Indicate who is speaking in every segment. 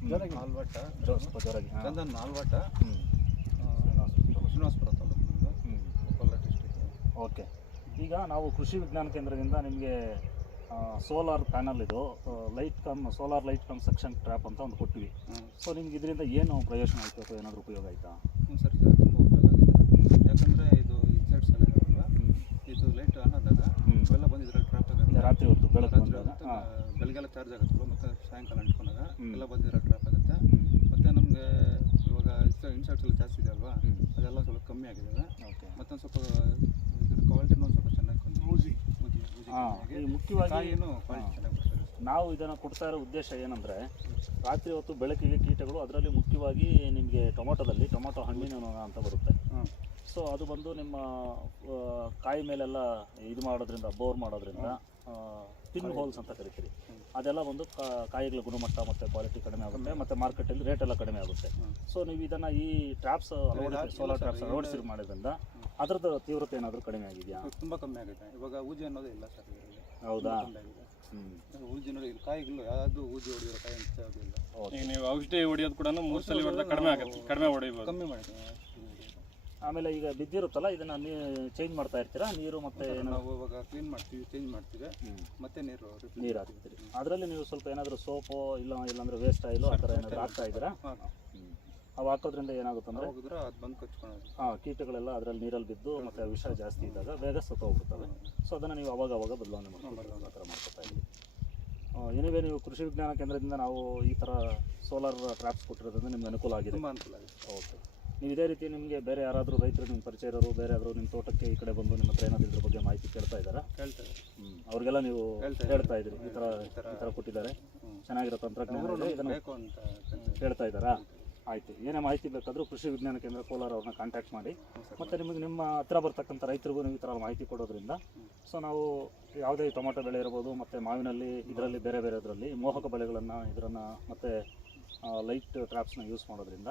Speaker 1: ಚಂದನ್ ನಾಲ್ವಟ
Speaker 2: ಜೋ- ಸ್ವಲ್ಪ ಜೋರಾಗಿ
Speaker 1: ಚಂದನ್ ನಾಲ್ವಟ
Speaker 2: ಹ್ಞೂ
Speaker 1: ಆ, ಶ್ರೀನಿವಾಸಪುರ ಕೊಪ್ಪಳ ಡಿಸ್ಟಿಕ್
Speaker 2: ಓಕೆ. ಈಗ ನಾವು ಕೃಷಿ ವಿಜ್ಞಾನ ಕೇಂದ್ರದಿಂದ ನಿಮಗೆ ಸೋಲಾರ್ ಪ್ಯಾನಲ್ ಇದು light cum solar light cum section trap ಅಂತ ಒಂದು ಕೊಟ್ಟಿವಿ. ಸೊ ನಿಮ್ಗೆ ಇದರಿಂದ ಏನು ಪ್ರಯೋಜನ ಆಯಿತು ಅಥವಾ ಏನಾದರೂ ಉಪಯೋಗ ಆಯಿತಾ?
Speaker 1: ಹ್ಞೂ ಸರ್ ಸರ್ ತುಂಬ ಉಪಯೋಗ ಆಗಿದೆ ಯಾಕಂದರೆ ಇದು ಈ ಸೈಡ್ಸ್ ಎಲ್ಲ ಇದಾವಲ್ವ ಇದು ಲೈಟ್ ಆನ್ ಆದಾಗ
Speaker 2: ಹ್ಮ್.
Speaker 1: ಇವೆಲ್ಲ ಬಂದು ಇದ್ರಲ್ಲಿ ಟ್ರಾಪ್ ಆಗುತ್ತೆ
Speaker 2: ಈಗ ರಾತ್ರಿ ಹೊತ್ತು ಬೆಳಕು ಬಂದಾಗ
Speaker 1: ಬೆಳಗ್ಗೆಲ್ಲ ಚಾರ್ಜ್ ಆಗುತ್ತೆ ಮತ್ತು ಸಾಯಂಕಾಲ ಅಂಟ್ಕೊಂಡಾಗ. ಎಲ್ಲ ಬಂದಿರೋ ಟ್ರಾಪ್ ಆಗುತ್ತೆ. ಮತ್ತು ನಮಗೆ ಇವಾಗ ಇನ್ಸರ್ಟ್ಸ್ ಎಲ್ಲ ಜಾಸ್ತಿ ಇದೆ ಅಲ್ವಾ. ಅದೆಲ್ಲ ಸ್ವಲ್ಪ ಕಮ್ಮಿ ಆಗಿದೆ.
Speaker 2: ಓಕೆ.
Speaker 1: ಮತ್ತೊಂದು ಸ್ವಲ್ಪ ಇದ್ರ ಕ್ವಾಲಿಟಿನೂ ಸ್ವಲ್ಪ ಚೆನ್ನಾಗಿ
Speaker 2: ಮುಖ್ಯವಾಗಿ
Speaker 1: ಏನು ಕ್ವಾಲಿಟಿ. ಚೆನ್ನಾಗಿ ಬರ್ತದೆ
Speaker 2: ನಾವು ಇದನ್ನು ಕೊಡ್ತಾ ಇರೋ ಉದ್ದೇಶ ಏನಂದರೆ ರಾತ್ರಿ ಹೊತ್ತು ಬೆಳಕಿಗೆ ಕೀಟಗಳು ಅದರಲ್ಲಿ ಮುಖ್ಯವಾಗಿ ನಿಮಗೆ ಟೊಮೊಟೊದಲ್ಲಿ ಟೊಮೊಟೊ ಹಣ್ಣಿನ ನೊಣ ಅಂತ ಬರುತ್ತೆ. ಸೊ ಅದು ಬಂದು ನಿಮ್ಮ ಕಾಯಿ ಮೇಲೆಲ್ಲ ಇದು ಮಾಡೋದ್ರಿಂದ ಬೋರ್ ಮಾಡೋದ್ರಿಂದ ಪಿನ್ ಹೋಲ್ಸ್ ಅಂತ ಕರಿತೀರಿ. ಅದೆಲ್ಲ ಒಂದು ಕಾ- ಕಾಯಿಗಳ ಗುಣಮಟ್ಟ ಮತ್ತು ಕ್ವಾಲಿಟಿ ಕಡಿಮೆ ಆಗುತ್ತೆ ಮತ್ತು ಮಾರ್ಕೆಟಲ್ಲಿ ರೇಟ್ ಎಲ್ಲ ಕಡಿಮೆ ಆಗುತ್ತೆ. ಸೊ ನೀವು ಇದನ್ನು ಈ ಟ್ರ್ಯಾಪ್ಸ್ ಅಳವಡಿಸಿ ಸೋಲಾರ್ ಟ್ರ್ಯಾಪ್ಸ್ ಅಳವಡಿಸಿ ಮಾಡೋದ್ರಿಂದ ಅದರದ್ದು ತೀವ್ರತೆ ಏನಾದರೂ ಕಡಿಮೆ ಆಗಿದೆಯಾ?
Speaker 1: ತುಂಬ ಕಮ್ಮಿ ಆಗುತ್ತೆ. ಇವಾಗ ಊಜಿ ಅನ್ನೋದೇ ಇಲ್ಲ ಸರ್
Speaker 2: ಹೌದಾ?
Speaker 1: ಕಮ್ಮಿ ಆಗಿದೆ
Speaker 2: ಹ್ಞೂ
Speaker 1: ಊಜಿ ನೋಡಿ ಕಾಯಿಗಳು ಯಾವುದು ಊಜಿ ಹೊಡೆಯೋ ಕಾಯಿ ಅಂತ
Speaker 2: ಓಕೆ
Speaker 3: ಈಗ ನೀವು ಔಷಧಿ ಹೊಡಿಯೋದು ಕೂಡ ಮೂರು ಸಲ ಹೊಡೆದ ಕಡಿಮೆ ಆಗುತ್ತೆ ಕಡಿಮೆ ಹೊಡೆಯಬಹುದು
Speaker 1: ಕಮ್ಮಿ ಮಾಡಿ
Speaker 2: ಆಮೇಲೆ ಈಗ ಬಿದ್ದಿರುತ್ತಲ್ಲ ಇದನ್ನ ನೀ ಚೇಂಜ್ ಮಾಡ್ತಾ ಇರ್ತೀರಾ? ನೀರು ಮತ್ತೆ
Speaker 1: ನಾವು ಇವಾಗ ಕ್ಲೀನ್ ಮಾಡ್ತೀವಿ ಚೇಂಜ್ ಮಾಡ್ತೀವಿ. ಮತ್ತೆ ನೀರು
Speaker 2: ನೀರು ಹಾಕ್ತೀರಿ. ಅದರಲ್ಲಿ ನೀವು ಸ್ವಲ್ಪ ಏನಾದರೂ ಸೋಪು ಇಲ್ಲ ಇಲ್ಲಾಂದ್ರೆ ವೇಸ್ಟ್ ಆಯಿಲು ಆ ಥರ ಏನಾದರೂ ಹಾಕ್ತಾ ಇದ್ದೀರಾ? ಅವು ಹಾಕೋದ್ರಿಂದ ಏನಾಗುತ್ತಂದ್ರೆ
Speaker 1: ಹೋಗಿದ್ರೆ ಅದು ಬಂದು ಕಚ್ಕೊಳ್ಳೋದು
Speaker 2: ಹಾಂ ಕೀಟಗಳೆಲ್ಲ ಅದರಲ್ಲಿ ನೀರಲ್ಲಿ ಬಿದ್ದು ಮತ್ತೆ ವಿಷ ಜಾಸ್ತಿ ಇದ್ದಾಗ ಬೇಗ ಸತ್ತೋಗ್ಬಿಡ್ತವೆ ಸೊ ಅದನ್ನು ನೀವು ಅವಾಗ ಅವಾಗ ಬದಲಾವಣೆ ಮಾಡ್ಕೊಂಡು ಆ ಥರ ಮಾಡ್ಕೊತಾ ಇದ್ದೀವಿ. ಏನಿವೆ ನೀವು ಕೃಷಿ ವಿಜ್ಞಾನ ಕೇಂದ್ರದಿಂದ ನಾವು ಈ ಥರ ಸೋಲಾರ್ ಟ್ರ್ಯಾಪ್ಸ್ ಕೊಟ್ಟಿರೋದ್ರಿಂದ ನಿಮ್ಗೆ ಅನುಕೂಲ ಆಗಿದೆ.
Speaker 1: ತುಂಬ ಅನುಕೂಲ ಆಗಿದೆ.
Speaker 2: ಓಕೆ ನೀವು ಇದೇ ರೀತಿ ನಿಮಗೆ ಬೇರೆ ಯಾರಾದರೂ ರೈತರು ನಿಮ್ಮ ಪರಿಚಯ ಇರೋರು ಬೇರೆ ಯಾರು ನಿಮ್ಮ ತೋಟಕ್ಕೆ ಈ ಕಡೆ ಬಂದು ನಿಮ್ಮ ಹತ್ರ ಏನಾದ್ರು ಇದ್ರ ಬಗ್ಗೆ ಮಾಹಿತಿ ಕೇಳ್ತಾ ಇದ್ದಾರಾ?
Speaker 1: ಹೇಳ್ತಾರೆ
Speaker 2: ಅವ್ರಿಗೆಲ್ಲ ನೀವು
Speaker 1: ಹೇಳ್ತಾ
Speaker 2: ಹೇಳ್ತಾ ಇದ್ರಿ ಈ ಥರ
Speaker 1: ಈ ಥರ
Speaker 2: ಕೊಟ್ಟಿದ್ದಾರೆ. ಚೆನ್ನಾಗಿರೋ ತಂತ್ರಜ್ಞಾನ ಇದೆ. ಇದನ್ನು
Speaker 1: ಬೇಕು
Speaker 2: ಹೇಳ್ತಾ ಇದ್ದಾರಾ? ಆಯಿತು. ಏನೇ ಮಾಹಿತಿ ಬೇಕಾದರೂ ಕೃಷಿ ವಿಜ್ಞಾನ ಕೇಂದ್ರ ಕೋಲಾರ ಅವ್ರನ್ನ ಕಾಂಟ್ಯಾಕ್ಟ್ ಮಾಡಿ. ಮತ್ತು ನಿಮಗೆ ನಿಮ್ಮ ಹತ್ರ ಬರ್ತಕ್ಕಂಥ ರೈತರಿಗೂ ನೀವು ಈ ಥರ ಮಾಹಿತಿ ಕೊಡೋದ್ರಿಂದ ಸೊ ನಾವು ಯಾವುದೇ ಟೊಮೊಟೊ ಬೆಳೆ ಇರ್ಬೋದು ಮತ್ತು ಮಾವಿನಲ್ಲಿ ಇದರಲ್ಲಿ ಬೇರೆ ಬೇರೆ ಇದರಲ್ಲಿ ಮೋಹಕ ಬೆಳೆಗಳನ್ನು ಇದರನ್ನು ಮತ್ತು ಲೈಟ್ ಟ್ರ್ಯಾಪ್ಸ್ನ ಯೂಸ್ ಮಾಡೋದ್ರಿಂದ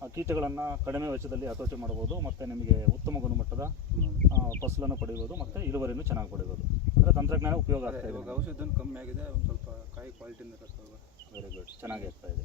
Speaker 2: ಆ ಕೀಟಗಳನ್ನು ಕಡಿಮೆ ವೆಚ್ಚದಲ್ಲಿ ಹತೋಟಿ ಮಾಡ್ಬೋದು ಮತ್ತು ನಿಮಗೆ ಉತ್ತಮ ಗುಣಮಟ್ಟದ ಫಸಲನ್ನು ಪಡೆಯಬೋದು ಮತ್ತು ಇಳುವರಿಯನ್ನು ಚೆನ್ನಾಗಿ ಪಡೆಯಬೋದು ಅಂದರೆ ತಂತ್ರಜ್ಞಾನ ಉಪಯೋಗ ಆಗ್ತಾ ಇದೆ.
Speaker 1: ಔಷಧನ ಕಮ್ಮಿ ಆಗಿದೆ ಒಂದು ಸ್ವಲ್ಪ ಕಾಯಿ ಕ್ವಾಲಿಟಿನ
Speaker 2: ವೆರಿ ಗುಡ್ ಚೆನ್ನಾಗಿ ಆಗ್ತಾ ಇದೆ.